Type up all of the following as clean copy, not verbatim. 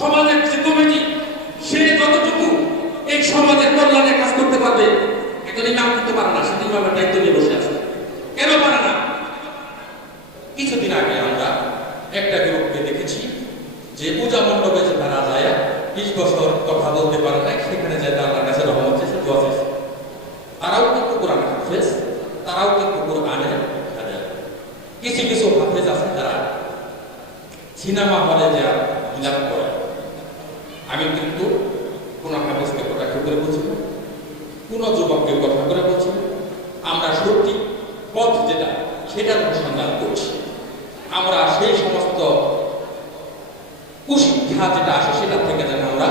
সমাজের যে কমিটি সে যতটুকু এই সমাজের কল্যাণে কাজ করতে পারবে, একজন ইমাম করতে পারে না, সেদিন ইমামের দায়িত্ব নিয়ে বসে আছে। কেন পারে না? কিছুদিন আগে আমরা একটা গ্রুপকে দেখেছি যে পূজা মণ্ডপে যে তারা যায় 20 বছর কথা বলতে পারে না, সেখানে যায় আল্লাহর কাছে রহমত চেয়েছে, দোয়া চেয়েছে। তারাও কিন্তু কোরআন হাফেজ, তারাও কিন্তু কোরআনে হাজার। কিছু কিছু হাফেজ আছে যারা সিনেমা হলে যা বিলাপ করে। আমি কিন্তু কোন হাফেজকে কটাক্ষ করে বলছি না, কোন যুবককে কথা করে বলছি না। আমরা সঠিক পথ যেটা সেটার অনুসন্ধান করছি। আমরা সেই সমস্ত কুশিক্ষা যেটা আসে সেটা থেকে যেন আমরা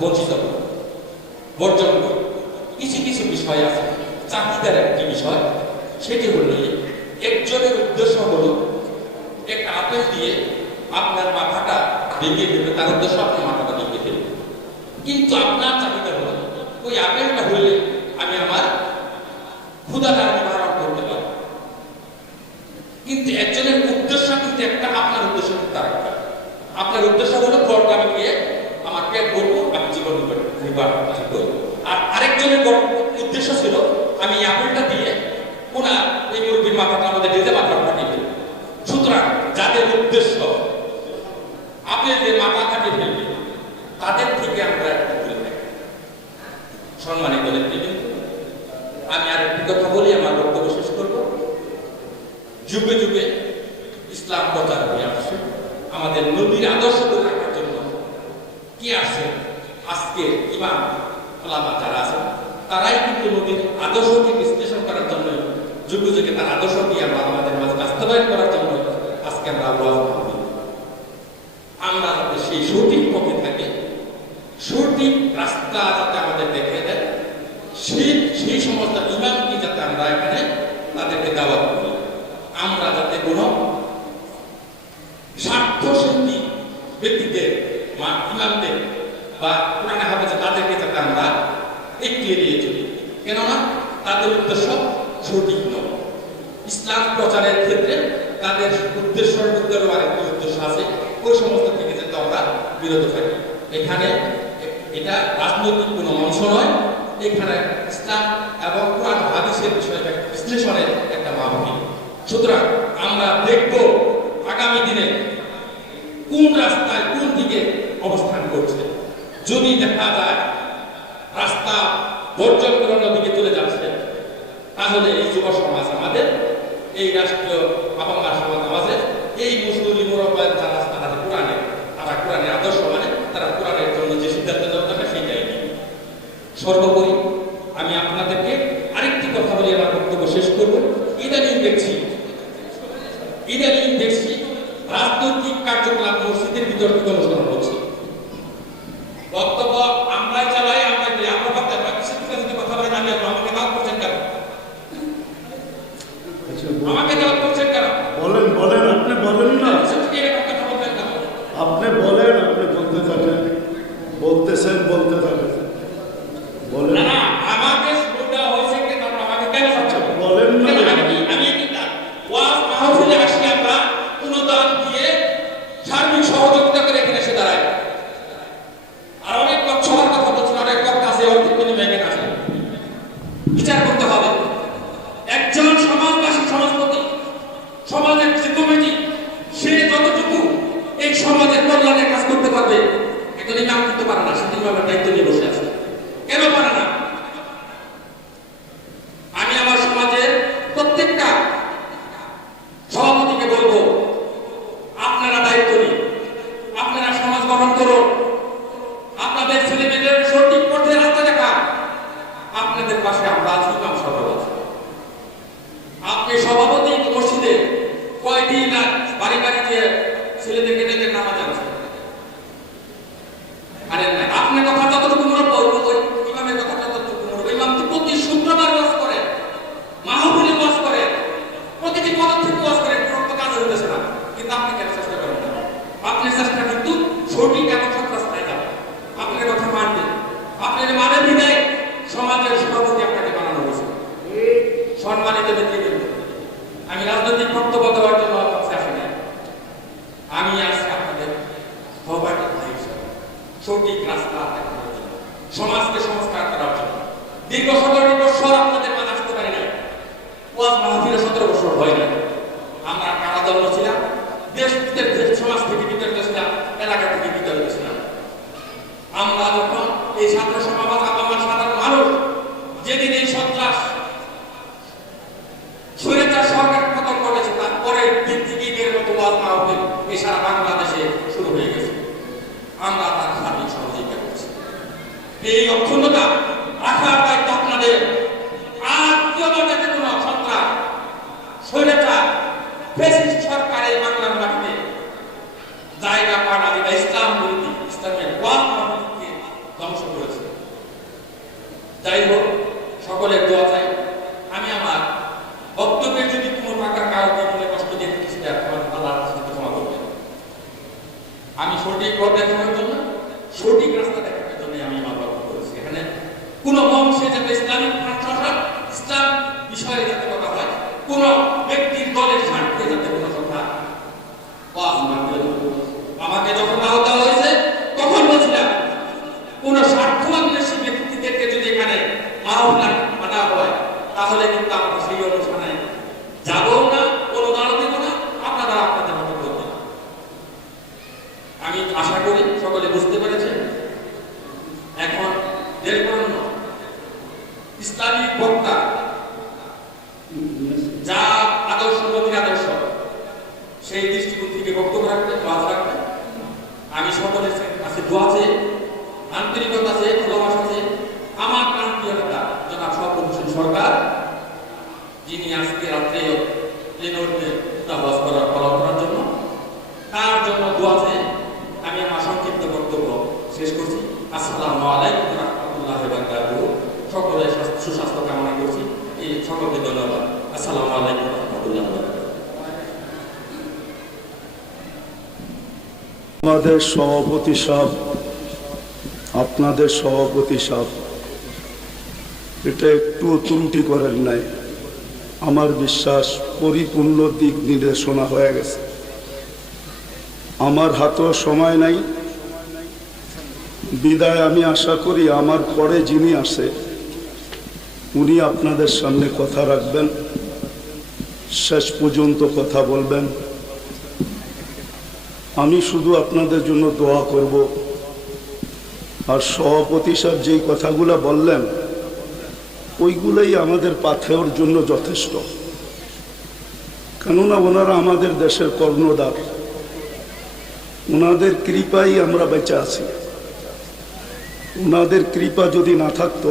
বঞ্চিত করি, বর্জন করি। কিছু কিছু বিষয় আছে, চাহিদার একটি বিষয়, সেটি হল একজনের উদ্দেশ্য হলো একটা আপেল দিয়ে আপনার মাথাটা ভেঙে ফেলবে, তার উদ্দেশ্য আপনার মাথাটা ভেঙে ফেলবে। কিন্তু আপনার চাহিদা হলো ওই আপেলটা হলে আমি আমার ক্ষুধাটা নিবারণ করতে পারবো। কিন্তু একজনের উদ্দেশ্য কিন্তু একটা, আপনার উদ্দেশ্য কিন্তু তার একটা। আপনার উদ্দেশ্য হলো ফলটা আমি গিয়ে আমার পেট ভরবো, আমি জীবন নির্বাহ করবো। আর আরেকজনের উদ্দেশ্য ছিল আমি এই আপেলটা দিয়ে কোনা এই মুরগির মাথাটা আমাদের নিজে মাথা ফাটিয়ে ফেলবো। সুতরাং যাদের উদ্দেশ্য আপেল দিয়ে মাথা ফাটিয়ে ফেলবে, তাদের থেকে আমরা দূরে থাকি। সম্মানিত নেতৃবৃন্দ, আমি আরেকটি কথা বলি, আমার বক্তব্য শেষ করব। যুগে যুগে ইসলাম প্রচার হয়ে আসছে, আমাদের নবীর আদর্শ ধরে রাখার জন্য কি আসছে? আজকে ইমাম ওলামা যারা আছেন তারাই কিন্তু নবীর আদর্শকে বিশ্লেষণ করার জন্য, যুগে যুগে তার আদর্শ দিয়ে আমরা আমাদের মাঝে বাস্তবায়ন করার জন্য আজকে আমরা আমরা যাতে সেই সঠিক পথে থাকি, সঠিক রাস্তা যাতে আমাদের দেখে দেয়, সেই সমস্ত ইমামকে যাতে আমরা এখানে তাদেরকে দাওয়াত করি। আমরা যাতে কোনো স্বার্থসিদ্ধি ব্যক্তিদের ইমামদের বা কোরআন হাফেজ তাদেরকে যাতে আমরা একটু এড়িয়ে চলি, কেননা তাদের উদ্দেশ্য সঠিক নয়। ইসলাম প্রচারের ক্ষেত্রে তাদের উদ্দেশ্যের মধ্যেও আরেকটি উদ্দেশ্য আছে, ওই সমস্ত থেকে যাতে আমরা বিরত থাকি। এখানে এটা রাজনৈতিক কোনো অংশ নয়, এখানে ইসলাম এবং কোরআন হাদিসের বিষয়টা বিশ্লেষণের একটা মাহফিল। সুতরাং আমরা দেখব আগামী দিনে কোন রাস্তায় কোন দিকে অবস্থান করছে। যদি দেখা যায় রাস্তা বর্জন করার দিকে চলে যাচ্ছে, তাহলে এই যুব সমাজ আমাদের, এই রাষ্ট্রীয় আহ্বান সমাজ আমাদের, এই মুসলিম মোরব্বাদ যারা তারা কোরআনের আদর্শ মানে তারা কোরআনের জন্য যে সিদ্ধান্ত নেওয়া দরকার সেইটাই নেই। সর্বোপরি আমি আপনাদেরকে আরেকটি কথা বলে আমার বক্তব্য শেষ করব। ইদানিং দেখছি রাজনৈতিক কার্যকলাপ মসজিদের ভিতর থেকে অনুসরণ হচ্ছে। বক্তব্য আমরাই চালাই, আমরা যদি কথা বলেন, আমি আমাকে দাওয়াত করছেন কেন? আমাকে দাওয়াত করছেন কেন? বলেন আপনি বলেন না, আপনি বলেন, আপনি বলতে থাকেন, বলতেছেন বলতে থাকেন, বলেন না। আমাকে সুবিধা হয়েছে কি তারপর আমাকে কেন চাচ্ছেন? বলেন না। আমি ওয়াজ মাহফিলে আসি, আমরা অনুদান দিয়ে সার্বিক সহযোগিতা করে এখানে এসে দাঁড়াই। আর অনেক পক্ষ সবার কথা বলছেন, অনেক পক্ষ আছে, অনেক বিনিময়ের আছে। বিচার করতে হবে। একজন সমাজবাসী, সমাজপতি, সমাজের যে কমিটি সে যতটুকু এই সমাজের কল্যাণে কাজ করতে পারবে, একজন ইমাম করতে পারে না, সেদিন ইমামের দায়িত্ব নিয়ে বসে আছে। কেন পারে না? আমি আমার সমাজের প্রত্যেকটা সভাপতিকে বলবো, আপনারা দায়িত্ব নিন, আপনারা সমাজ গঠন করুন, আপনাদের ছেলেমেয়েদের সঠিক পথে রাস্তা দেখান। আপনাদের পাশে আমরা আছি, ইমাম সাহেব আছে। আপনি সভাপতি মসজিদে কয়দিন বাড়ি বাড়ি যে ছেলেদেরকে ডেকে নামাজ আছে, আরে না, আপনার কথা যতটুকু মনে পড়বো, ওই ইমামের কথা যতটুকু মনে, ইমাম তো প্রতি শুক্রবার ওয়াজ করে, মাহফিলে ওয়াজ করে, প্রতিটি পদক্ষেপ ওয়াজ করে, কোনো কাজ হইতেছে না। কিন্তু আপনি কেন চেষ্টা করেন না? আপনার চেষ্টা কিন্তু সঠিক এবং সৎ রাস্তায় যাবে। আপনার কথা মানবেন, আপনার মানে বিদায় সমাজের সভাপতি আপনাকে বানানো হয়েছে। সম্মানিত নেতৃবৃন্দ, আমি রাজনৈতিক বক্তব্য দেওয়ার জন্য আসি না, আমি আসছি আপনাদের সহপাঠী ভাই হিসেবে। সঠিক রাস্তা দেখানোর জন্য, সমাজকে সংস্কার করার জন্য। দীর্ঘ 17 বছর আপনাদের মাঝে আসতে পারি না, ওয়াজ মাহফিলে 17 বছর হয় না। আমরা কারাদণ্ড ছিলাম, দেশ সমাজ থেকে বিতাড়িত ছিলাম, এলাকা থেকে বিতাড়িত ছিলাম। আমরা যখন এই ছাত্র সমাজ, আমার সাধারণ মানুষ যেদিন এই সন্ত্রাস স্বৈরাচার সরকার পতন করেছে, তারপরে দিন থেকে এর মতো ওয়াজ মাহফিল এই সারা বাংলাদেশে শুরু হয়ে গেছে। আমরা তার সার্বিক সহযোগিতা করছি। এই অক্ষুণ্ণতা রাখার দায়িত্ব আপনাদের। আর যাতে কোনো সন্ত্রাস স্বৈরাচার ফ্যাসিস্ট সরকার এই বাংলার মাটিতে জায়গা পায় না, যেটা ইসলাম বিরোধী, ইসলামের ওয়াজ মাহফিলকে ধ্বংস করেছে। যাই হোক, সকলের দোয়া চাই। আমি আমার বক্তব্যের যদি কোনো প্রকার কাউকে মনে কষ্ট দিয়ে থাকি, আল্লাহর কাছে ক্ষমা করবেন। আমি সঠিক পথ দেখানোর জন্য, সঠিক রাস্তা দেখানোর জন্য আমি আমার বক্তব্য করেছি। এখানে কোনো বংশে যাতে ইসলামিক প্রশাসন, ইসলাম বিষয়ে যাতে কথা হয়, কোন ব্যক্তির দলের স্বার্থে যাতে কোনো কথা আমাকে যখন আহত হয়েছে তখন বলছিলাম, কোন স্বার্থবান্বেষী ব্যক্তিদেরকে যদি এখানে মাহফিল আনা হয়, তাহলে কিন্তু আমরা সেই অনুষ্ঠানে যাবো না, কোনো দাঁড়া দেব না, আপনারা আপনাদের মতো করবেন। আমি আশা করি সকলে বুঝতে পেরেছেন। এখন দেশবরণ্য ইসলামিক বক্তা যা আদর্শ, নবীর আদর্শ, সেই দৃষ্টিকোণ থেকে বক্তব্য রাখবেন, ওয়াজ রাখবেন। আমি সকলের কাছে দোয়া চেয়ে, আন্তরিকতা চেয়ে, ভালোবাসা চেয়ে, আমার প্রান্তীয় নেতা জনাব শওকত হোসেন সরকার, যিনি আজকে রাত্রে ওয়াজ করার জন্য, তার জন্য দোয়া চেয়ে আমি আমার সংক্ষিপ্ত বক্তব্য শেষ করছি। আসসালামু আলাইকুম ওয়া রাহমাতুল্লাহি ওয়া বারাকাতুহু। সকলের সুস্বাস্থ্য কামনা করছি। এই সকলকে ধন্যবাদ। আসসালামু আলাইকুম ওয়া রাহমাতুল্লাহি ওয়া বারাকাতুহু। আমাদের সভাপতি সাহেব, আপনাদের সভাপতি সাহেব, এটা একটু ত্রুটি করেন নাই। আমার বিশ্বাস পরিপূর্ণ দিক নির্দেশনা হয়ে গেছে। আমার হাতেও সময় নাই, বিদায় আমি আশা করি আমার পরে যিনি আসে উনি আপনাদের সামনে কথা রাখবেন, শেষ পর্যন্ত কথা বলবেন। আমি শুধু আপনাদের জন্য দোয়া করব। আর সভাপতি সাহেব যেই কথাগুলো বললেন, ওইগুলোই আমাদের পাথেওর জন্য যথেষ্ট। কেননা ওনারা আমাদের দেশের কর্ণধার, ওনাদের কৃপাই আমরা বেঁচে আছি। ওনাদের কৃপা যদি না থাকতো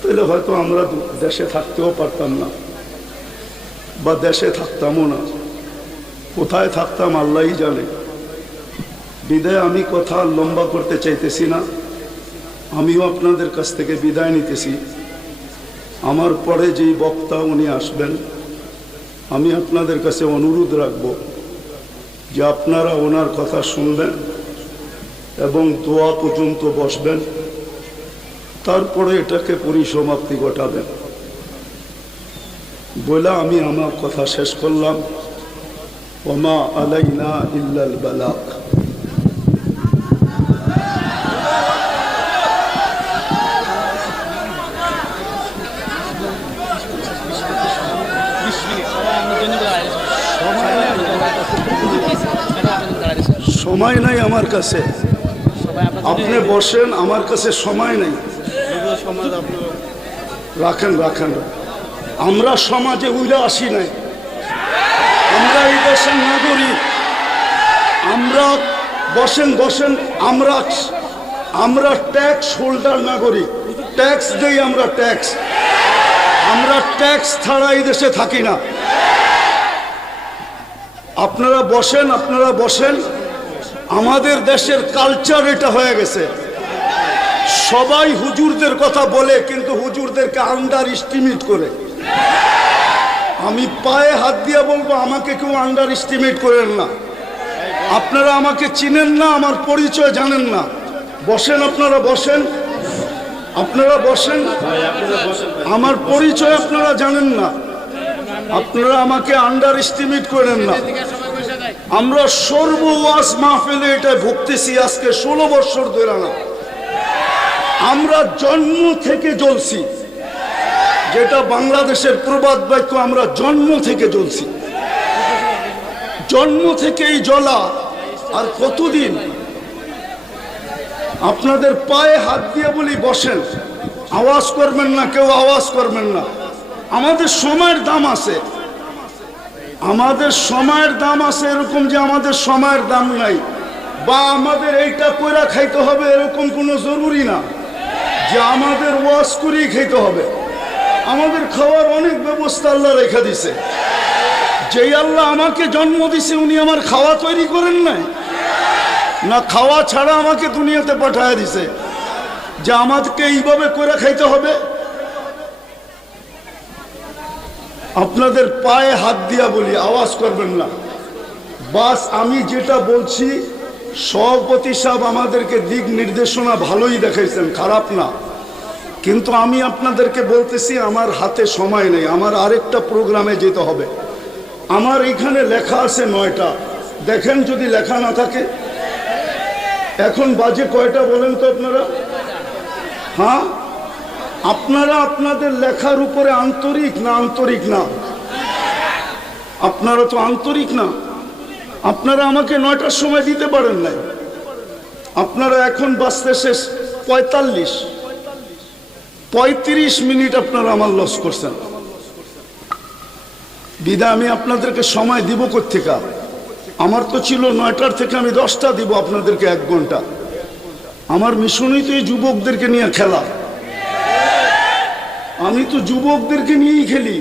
তাহলে হয়তো আমরা দেশে থাকতেও পারতাম না, বা দেশে থাকতামও না। কোথায় থাকতাম আল্লাহই জানে। বিদায় আমি কথা লম্বা করতে চাইতেছি না। আমিও আপনাদের কাছ থেকে বিদায় নিতেছি। আমার পরে যেই বক্তা উনি আসবেন, আমি আপনাদের কাছে অনুরোধ রাখব যে আপনারা ওনার কথা শুনবেন এবং দোয়া পর্যন্ত বসবেন, তারপরে এটাকে পরিসমাপ্তি ঘটাবেন। বলে আমি আমার কথা শেষ করলাম। ওমা আলাইনা ইল্লাল বালাগ। সময় নাই আমার কাছে, আপনি বসেন, আমার কাছে সময় নেই। রাখেন রাখেন, আমরা সমাজে উইরা আসি নাই, আমরা এই দেশের নাগরিক। আমরা বসেন বসেন, আমরা ট্যাক্স হোল্ডার নাগরিক, ট্যাক্স দেই আমরা, ট্যাক্স। আমরা ট্যাক্স ছাড়া এই দেশে থাকি না। আপনারা বসেন, আপনারা বসেন। আমাদের দেশের কালচার এটা হয়ে গেছে। সবাই হুজুরদের কথা বলে, কিন্তু হুজুরদেরকে আন্ডার এস্টিমেট করে। আমি পায়ে হাত দিয়ে বলবো, আমাকে কেউ আন্ডার এস্টিমেট করেন না। আপনারা আমাকে চিনেন না, আমার পরিচয় জানেন না। বসেন, আপনারা বসেন, আপনারা বসেন। আমার পরিচয় আপনারা জানেন না, আপনারা আমাকে আন্ডার এস্টিমেট করেন না। আমরা সর্ব ওয়াজ মাহফিলে এটা ভুগতেছি আজকে 16 বছর ধরে না। আমরা জন্ম থেকে জ্বলছি, যেটা বাংলাদেশের প্রবাদ বাক্য, আমরা জন্ম থেকে জ্বলছি, জন্ম থেকেই জ্বলা। আর কতদিন আপনাদের পায়ে হাত দিয়ে বলি বসেন, আওয়াজ করবেন না, কেউ আওয়াজ করবেন না। আমাদের সময়ের দাম আছে, আমাদের সময়ের দাম আছে, এরকম যে আমাদের সময়ের দাম নাই বা আমাদের এইটা কইরা খাইতে হবে এরকম কোনো জরুরি না যে আমাদের ওয়াজ করেই খাইতে হবে। আমাদের খাওয়ার অনেক ব্যবস্থা আল্লাহ রেখে দিছে। যেই আল্লাহ আমাকে জন্ম দিছে উনি আমার খাওয়া তৈরি করেন নাই না, খাওয়া ছাড়া আমাকে দুনিয়াতে পাঠায় দিছে যে আমাদেরকে এইভাবে করে খাইতে হবে। আপনাদের পায়ে হাত দিয়া বলি, আওয়াজ করবেন না। বাস আমি যেটা বলছি, সভাপতি সাহেব আমাদেরকে দিক নির্দেশনা ভালোই দেখাইছেন, খারাপ না, কিন্তু আমি আপনাদেরকে বলতেছি আমার হাতে সময় নেই, আমার আরেকটা প্রোগ্রামে যেতে হবে। আমার এইখানে লেখা আছে 9টা, দেখেন যদি লেখা না থাকে। এখন বাজে কয়টা বলেন তো আপনারা? হ্যাঁ, আপনারা আপনাদের লেখার উপরে আন্তরিক না? আন্তরিক না? আপনারা তো আন্তরিক না। আপনারা আমাকে 9টার সময় দিতে পারেন নাই। আপনারা এখন বাজতে শেষ 35 মিনিট আপনারা আমার লস করছেন। বিদা আমি আপনাদেরকে সময় দিব কোত্থেকে? আমার তো ছিল 9টার থেকে আমি 10টা দিব আপনাদেরকে 1 ঘন্টা। আমার মিশনই তো এই যুবকদেরকে নিয়ে খেলা, আমি তো যুবকদেরকে নিয়েই খেলি।